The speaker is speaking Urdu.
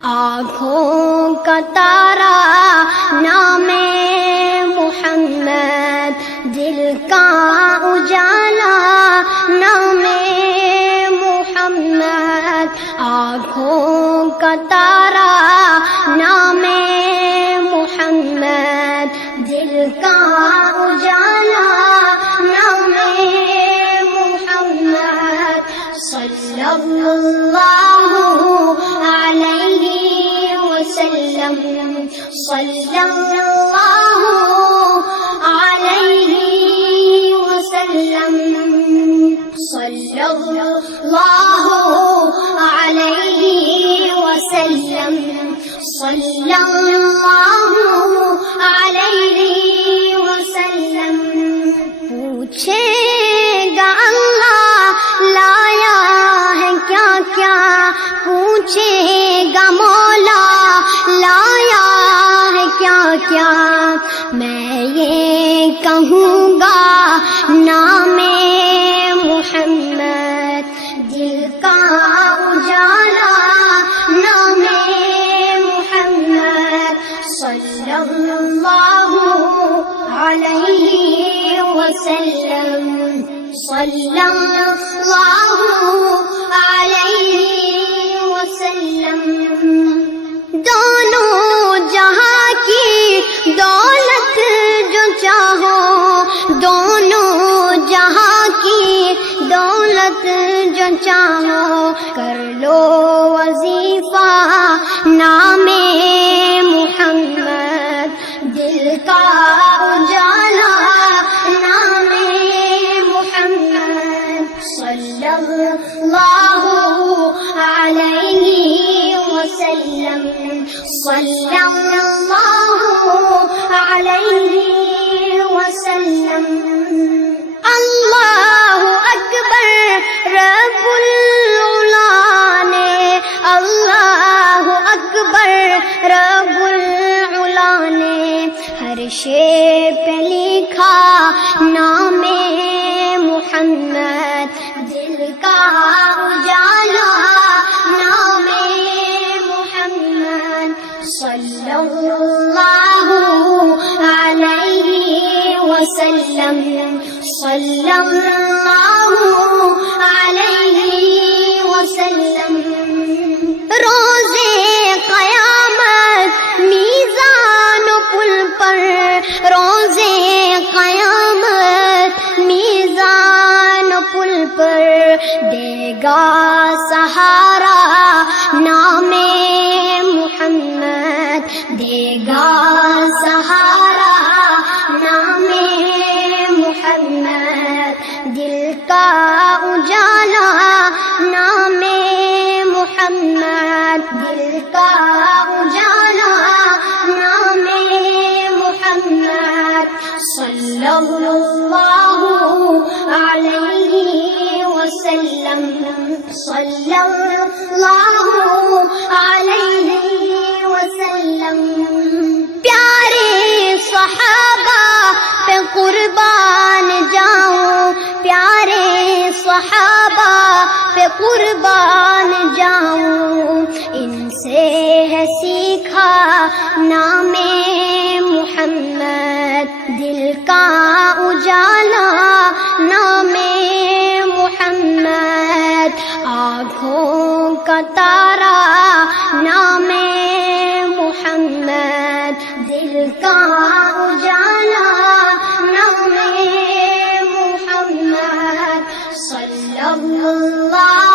آنکھوں کا تارا نام محمد، دل کا اجالا نام محمد، آنکھوں کا تارا نام محمد، دل کا اجالا نام محمد، صلی اللہ علیہ وسلم، صلی اللہ علیہ وسلم، صلی اللہ علیہ وسلم، صلی اللہ علیہ وسلم۔ پوچھے گا اللہ لایا ہے کیا کیا، پوچھے گا مولا لایا ہے کیا کیا، میں یہ کہوں گا نام محمد، دل کا اجالا نام محمد، صلی اللہ علیہ وسلم، صلی اللہ علیہ وسلم۔ دونوں جہاں کی دولت جو چاہو، دونوں جہاں کی دولت جو چاہو، کر لو وظیفہ نام محمد، دل کا اجالا نام محمد، صلی اللہ علیہ وسلم، صلی اللہ علیہ وسلم۔ اللہ اکبر رب العلا نے، اللہ اکبر رب العلا نے، ہر شے پہ لکھا نام محمد، دل کا اجالا نام محمد، صلی اللہ علیہ وسلم، صلی اللہ علیہ وسلم۔ روزے قیامت میزان و پل پر، روزے قیامت میزان و پل پر، دے گا سہارا نام محمد، دے گا سہارا نام محمد، دل کا اجالا نام محمد، دل کا اجالا نام محمد، صلی اللہ علیہ وسلم، صلی اللہ علیہ وسلم۔ پیارے صحابہ پہ قربان جاؤں، پیارے صحابہ پہ قربان جاؤں، ان سے ہے سیکھا نام محمد، دل کا اجالا نام محمد، آنکھوں کا تارا نام محمد، دل کا اجالا نام محمد، صلی اللہ